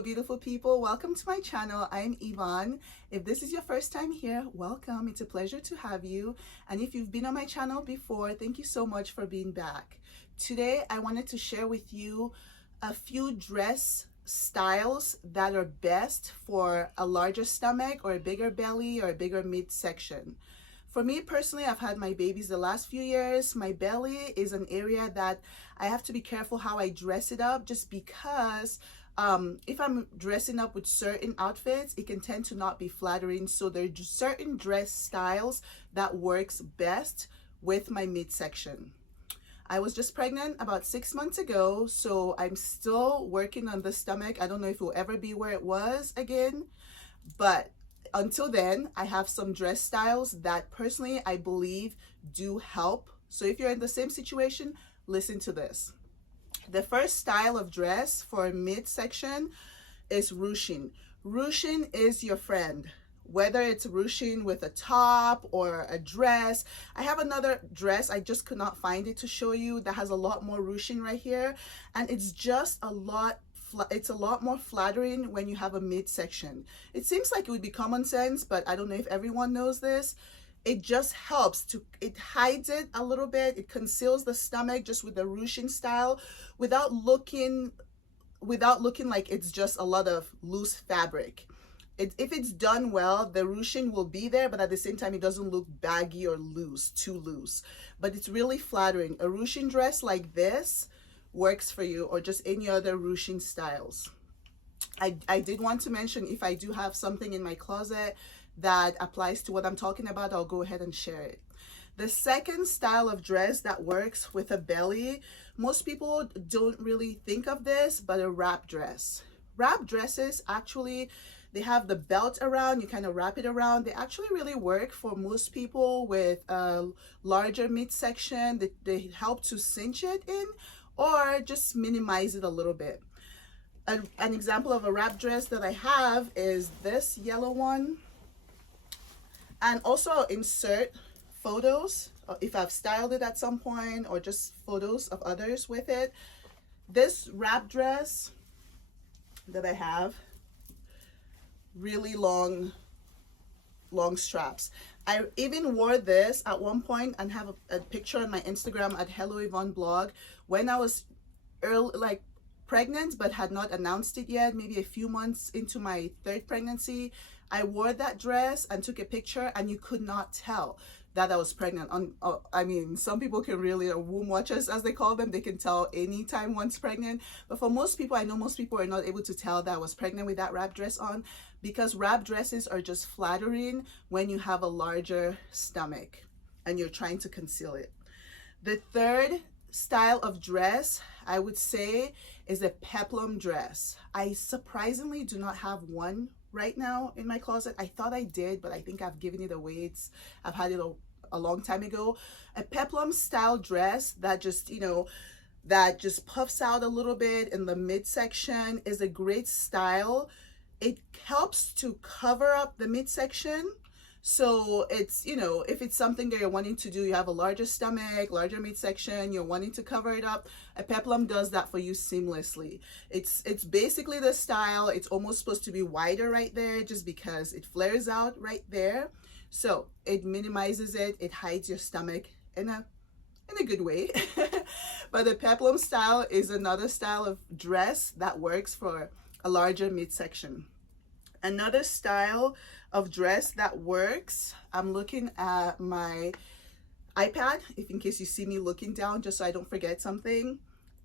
Hello beautiful people, welcome to my channel. I'm Yvonne. If this is your first time here, welcome. It's a pleasure to have you. And if you've been on my channel before, thank you so much for being back. Today I wanted to share with you a few dress styles that are best for a larger stomach or a bigger belly or a bigger midsection. For me personally, I've had my babies the last few years. My belly is an area that I have to be careful how I dress it up, just because if I'm dressing up with certain outfits, it can tend to not be flattering. So there are certain dress styles that works best with my midsection. I was just pregnant about 6 months ago, so I'm still working on the stomach. I don't know if it will ever be where it was again, but until then, I have some dress styles that personally I believe do help. So if you're in the same situation, listen to this. The first style of dress for midsection is ruching. Ruching is your friend. Whether it's ruching with a top or a dress. I have another dress, I just could not find it to show you, that has a lot more ruching right here. And it's just it's a lot more flattering when you have a midsection. It seems like it would be common sense, but I don't know if everyone knows this. It just helps to, it hides it a little bit. It conceals the stomach just with the ruching style without looking like it's just a lot of loose fabric. If it's done well, the ruching will be there, but at the same time, it doesn't look baggy or loose, too loose. But it's really flattering. A ruching dress like this works for you, or just any other ruching styles. I did want to mention, if I do have something in my closet that applies to what I'm talking about, I'll go ahead and share it. The second style of dress that works with a belly, most people don't really think of this, but a wrap dress. Wrap dresses, actually, they have the belt around, you kind of wrap it around. They actually really work for most people with a larger midsection. They help to cinch it in or just minimize it a little bit. An example of a wrap dress that I have is this yellow one. And also I'll insert photos if I've styled it at some point, or just photos of others with it. This wrap dress that I have, really long straps. I even wore this at one point and have a picture on my Instagram at Hello Yvonne blog when I was pregnant but had not announced it yet, maybe a few months into my third pregnancy. I wore that dress and took a picture, and you could not tell that I was pregnant. I mean, some people can really, womb watchers as they call them, they can tell anytime one's pregnant. But for most people, I know most people are not able to tell that I was pregnant with that wrap dress on, because wrap dresses are just flattering when you have a larger stomach and you're trying to conceal it. The third style of dress, I would say, is a peplum dress. I surprisingly do not have one right now in my closet. I thought I did, but I think I've given it away. I've had it a long time ago. A peplum style dress that just, that just puffs out a little bit in the midsection is a great style. It helps to cover up the midsection. So it's, if it's something that you're wanting to do, you have a larger stomach, larger midsection, you're wanting to cover it up, a peplum does that for you seamlessly. It's basically the style. It's almost supposed to be wider right there, just because it flares out right there. So it minimizes it, it hides your stomach in a good way. But the peplum style is another style of dress that works for a larger midsection. Another style of dress that works, I'm looking at my iPad, if in case you see me looking down, just so I don't forget something,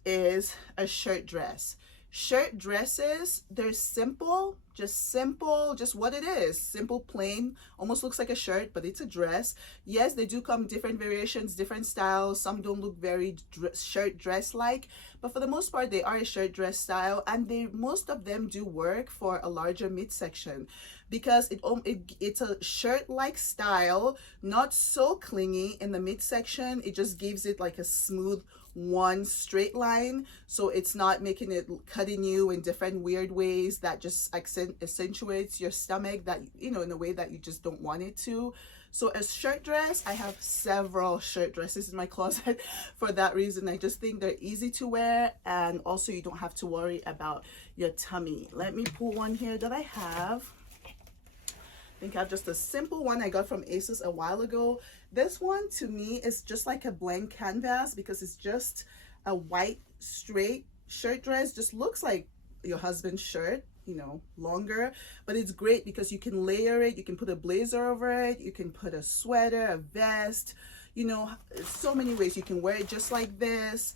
is a shirt dress. Shirt dresses, they're simple, just what it is. Simple, plain, almost looks like a shirt, but it's a dress. Yes, they do come different variations, different styles. Some don't look very shirt dress like, but for the most part, they are a shirt dress style, and most of them do work for a larger midsection, because it's a shirt-like style, not so clingy in the midsection. It just gives it like a smooth one straight line, so it's not making it cutting you in different weird ways that just accentuates your stomach, that in a way that you just don't want it to. So a shirt dress, I have several shirt dresses in my closet for that reason. I just think they're easy to wear, and also you don't have to worry about your tummy. Let me pull one here that I have. I think I have just a simple one I got from ASOS a while ago. This one to me is just like a blank canvas because it's just a white straight shirt dress. Just looks like your husband's shirt, you know, longer, but it's great because you can layer it. You can put a blazer over it. You can put a sweater, a vest, you know, so many ways you can wear it just like this.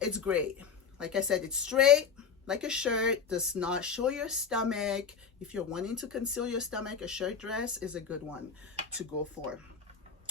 It's great. Like I said, it's straight like a shirt, does not show your stomach. If you're wanting to conceal your stomach, a shirt dress is a good one to go for.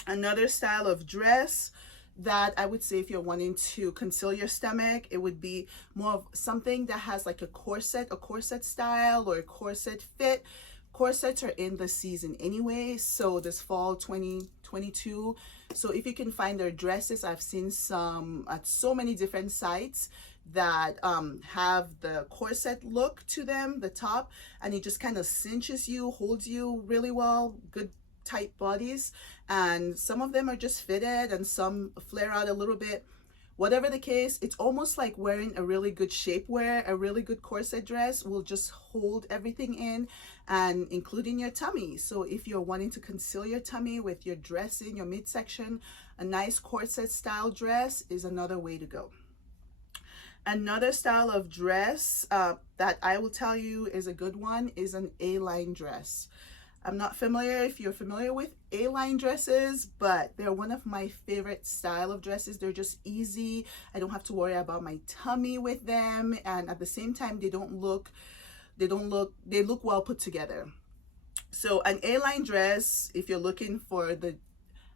Another style of dress that I would say if you're wanting to conceal your stomach, it would be more of something that has like a corset style or a corset fit. Corsets are in the season anyway, so this fall 2022. So if you can find their dresses, I've seen some at so many different sites that have the corset look to them, the top, and it just kind of cinches you, holds you really well, good tight bodies, and some of them are just fitted and some flare out a little bit. Whatever the case, it's almost like wearing a really good shapewear. A really good corset dress will just hold everything in, and including your tummy. So if you're wanting to conceal your tummy with your dress in your midsection, a nice corset style dress is another way to go. Another style of dress that I will tell you is a good one is an A-line dress. I'm not familiar if you're familiar with A-line dresses, but they're one of my favorite style of dresses. They're just easy. I don't have to worry about my tummy with them, and at the same time they look well put together. So an A-line dress, if you're looking for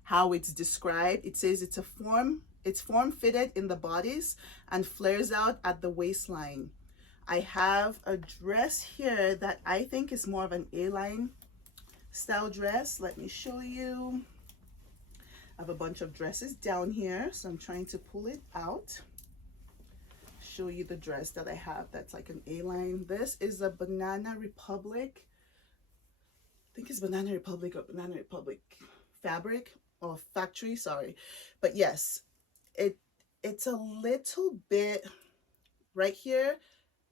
how it's described, it says it's form fitted in the bodice and flares out at the waistline. I have a dress here that I think is more of an A-line style dress. Let me show you. I have a bunch of dresses down here, so I'm trying to pull it out, show you the dress that I have that's like an A-line. This is a Banana Republic. I think it's Banana Republic or Banana Republic fabric or factory, sorry. But yes, it's a little bit right here.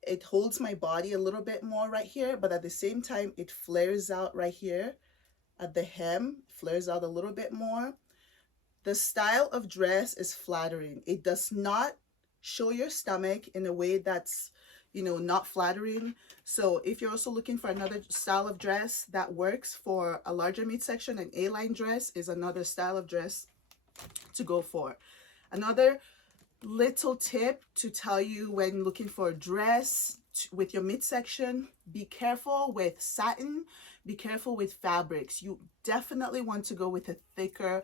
It holds my body a little bit more right here, but at the same time it flares out right here at the hem, flares out a little bit more. The style of dress is flattering. It does not show your stomach in a way that's, you know, not flattering. So if you're also looking for another style of dress that works for a larger midsection, an A-line dress is another style of dress to go for. Another little tip to tell you when looking for a dress with your midsection: be careful with satin, be careful with fabrics. You definitely want to go with a thicker,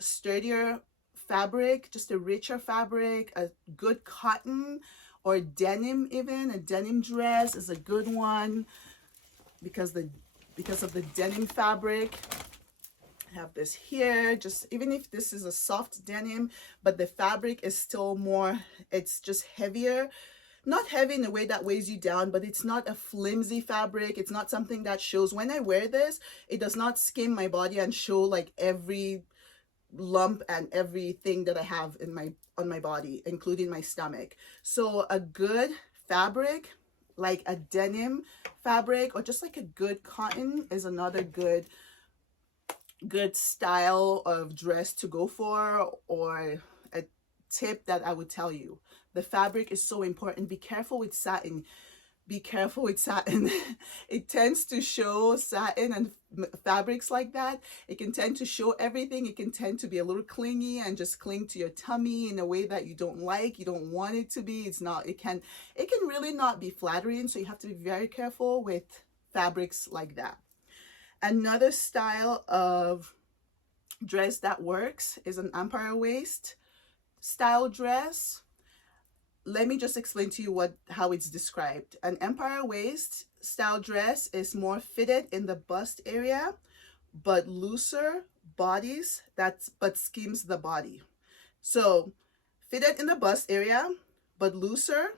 sturdier fabric, just a richer fabric. A good cotton or denim, even a denim dress is a good one because of the denim fabric. I have this here, just even if this is a soft denim, but the fabric is still more, it's just heavier. Not heavy in a way that weighs you down, but it's not a flimsy fabric. It's not something that shows. When I wear this, it does not skim my body and show like every lump and everything that I have on my body, including my stomach. So a good fabric, like a denim fabric or just like a good cotton, is another good style of dress to go for, or a tip that I would tell you. The fabric is so important. Be careful with satin. Be careful with satin. It tends to show, satin and fabrics like that, it can tend to show everything. It can tend to be a little clingy and just cling to your tummy in a way that you don't like, you don't want it to be. It's not, it can really not be flattering. So you have to be very careful with fabrics like that. Another style of dress that works is an empire waist style dress. Let me just explain to you how it's described. An empire waist style dress is more fitted in the bust area, but looser bodies, but skims the body. So fitted in the bust area, but looser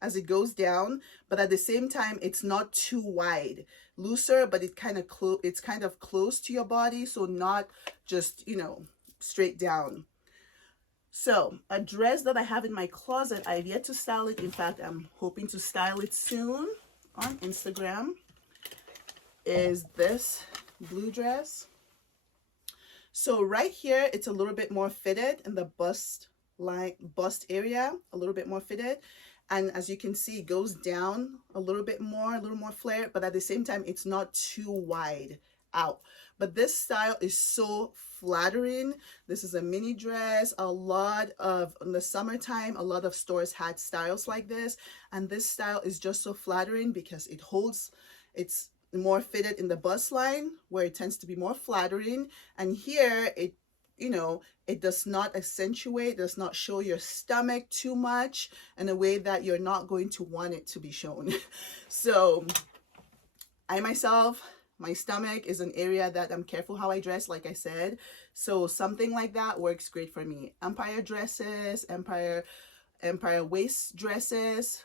as it goes down, but at the same time it's not too wide. Looser, but it's kind of close to your body, so not just, you know, straight down. So a dress that I have in my closet, I've yet to style it. In fact, I'm hoping to style it soon on Instagram, is this blue dress. So right here, it's a little bit more fitted in the bust area, a little bit more fitted. And as you can see, it goes down a little more flare, but at the same time, it's not too wide out. But this style is so flattering. This is a mini dress. In the summertime, a lot of stores had styles like this. And this style is just so flattering because it's more fitted in the bust line where it tends to be more flattering. And here it, you know, it does not accentuate, does not show your stomach too much in a way that you're not going to want it to be shown. So I myself, my stomach is an area that I'm careful how I dress, like I said. So something like that works great for me. Empire dresses, empire waist dresses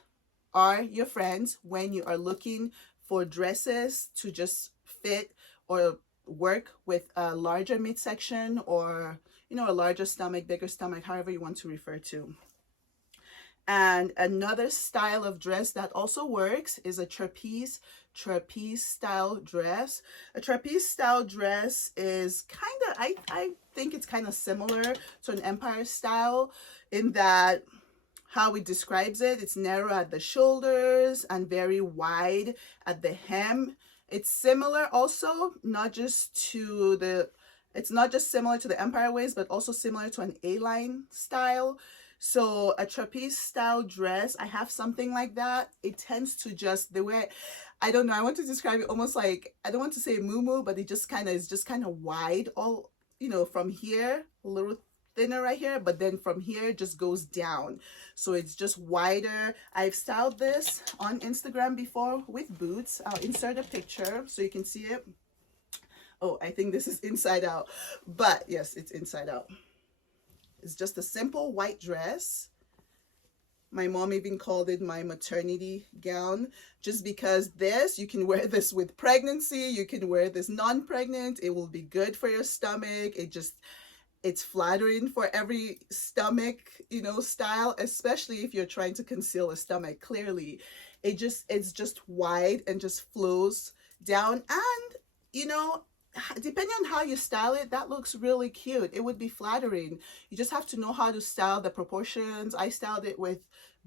are your friends when you are looking for dresses to just fit or work with a larger midsection, or, you know, a larger stomach, bigger stomach, however you want to refer to. And another style of dress that also works is a trapeze style dress. A trapeze style dress is kind of, I think it's kind of similar to an empire style in that how it describes it, it's narrow at the shoulders and very wide at the hem. It's similar also, it's not just similar to the empire waist, but also similar to an A-line style. So a trapeze style dress, I have something like that. It tends to just, the way, I don't know, I want to describe it almost like, I don't want to say moo, but it just kind of is just kind of wide, all, you know, from here, a little thinner right here, but then from here it just goes down, so it's just wider. I've styled this on Instagram before with boots. I'll insert a picture so you can see it. Oh, I think this is inside out, but yes, it's inside out. It's just a simple white dress. My mom even called it my maternity gown, just because you can wear this with pregnancy, you can wear this non-pregnant, it will be good for your stomach. It's flattering for every stomach, you know, style, especially if you're trying to conceal a stomach. Clearly, it's just wide and just flows down. And, you know, depending on how you style it, that looks really cute. It would be flattering. You just have to know how to style the proportions. I styled it with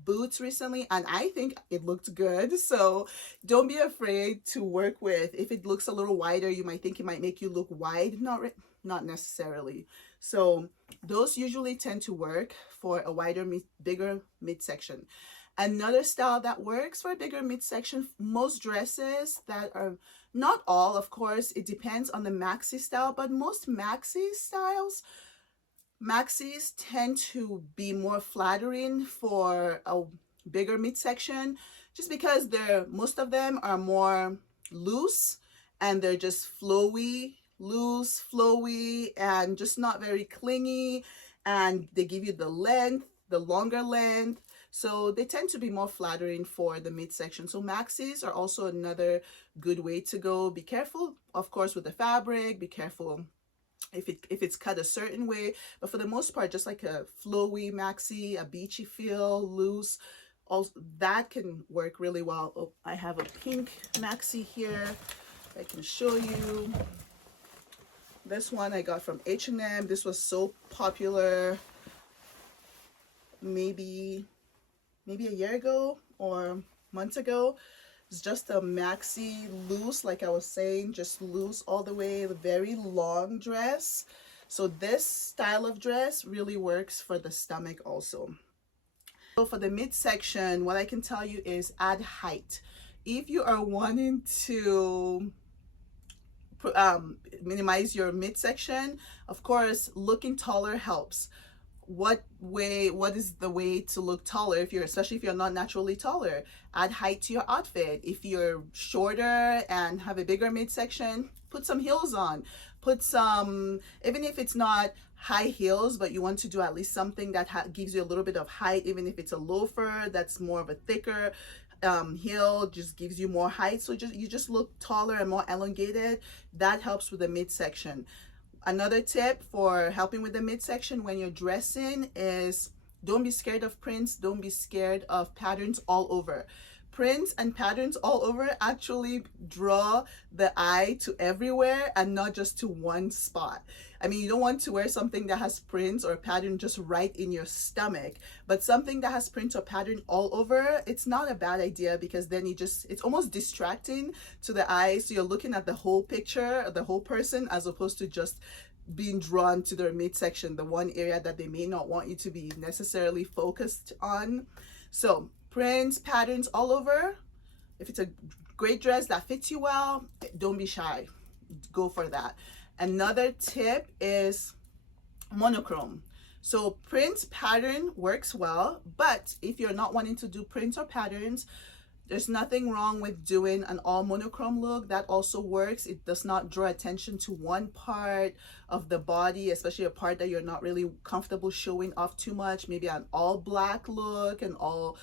boots recently and I think it looked good. So don't be afraid to work with. If it looks a little wider, you might think it might make you look wide. Not necessarily. So those usually tend to work for a bigger midsection. Another style that works for a bigger midsection, most dresses that are, not all, of course, it depends on the maxi style, but most maxis tend to be more flattering for a bigger midsection, just because most of them are more loose and they're just loose, flowy, and just not very clingy, and they give you the longer length, so they tend to be more flattering for the midsection. So maxis are also another good way to go. Be careful, of course, with the fabric. Be careful if it's cut a certain way, but for the most part, just like a flowy maxi, a beachy feel, loose, also that can work really well. Oh, I have a pink maxi here I can show you. This one I got from H&M. This was so popular maybe a year ago or months ago. It's just a maxi loose, like I was saying, just loose all the way, a very long dress. So this style of dress really works for the stomach also. So for the midsection, what I can tell you is add height. If you are wanting to minimize your midsection, of course, looking taller helps. What is the way to look taller, especially if you're not naturally taller? Add height to your outfit. If you're shorter and have a bigger midsection, put some heels on. Put some, even if it's not high heels, but you want to do at least something that gives you a little bit of height, even if it's a loafer that's more of a thicker heel, just gives you more height, so you just look taller and more elongated. That helps with the midsection. Another tip for helping with the midsection when you're dressing is don't be scared of prints, don't be scared of patterns all over. Prints and patterns all over actually draw the eye to everywhere and not just to one spot. I mean, you don't want to wear something that has prints or pattern just right in your stomach, but something that has print or pattern all over, it's not a bad idea, because then it's almost distracting to the eye. So you're looking at the whole picture, the whole person, as opposed to just being drawn to their midsection, the one area that they may not want you to be necessarily focused on. So prints, patterns all over. If it's a great dress that fits you well, don't be shy. Go for that. Another tip is monochrome. So print pattern works well, but if you're not wanting to do prints or patterns, there's nothing wrong with doing an all monochrome look. That also works. It does not draw attention to one part of the body, especially a part that you're not really comfortable showing off too much. Maybe an all black look, an all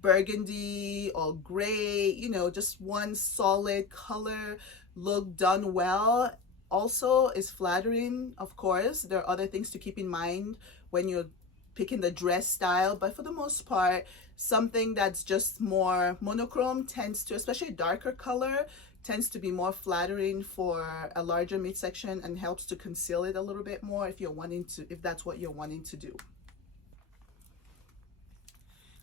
burgundy, all gray, you know, just one solid color look done well also is flattering. Of course, there are other things to keep in mind when you're picking the dress style, but for the most part, something that's just more monochrome tends to, especially a darker color, tends to be more flattering for a larger midsection and helps to conceal it a little bit more if that's what you're wanting to do.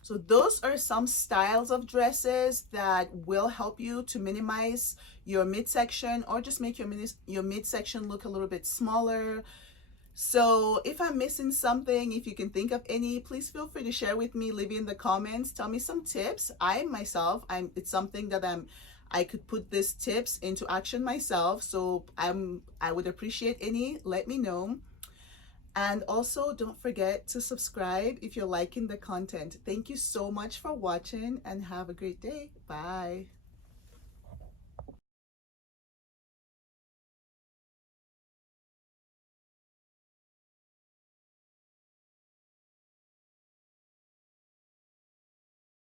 So those are some styles of dresses that will help you to minimize your midsection or just make your midsection look a little bit smaller. So if I'm missing something, if you can think of any, please feel free to share with me, leave it in the comments, tell me some tips. It's something that I could put these tips into action myself. So I would appreciate any, let me know. And also don't forget to subscribe if you're liking the content. Thank you so much for watching and have a great day. Bye.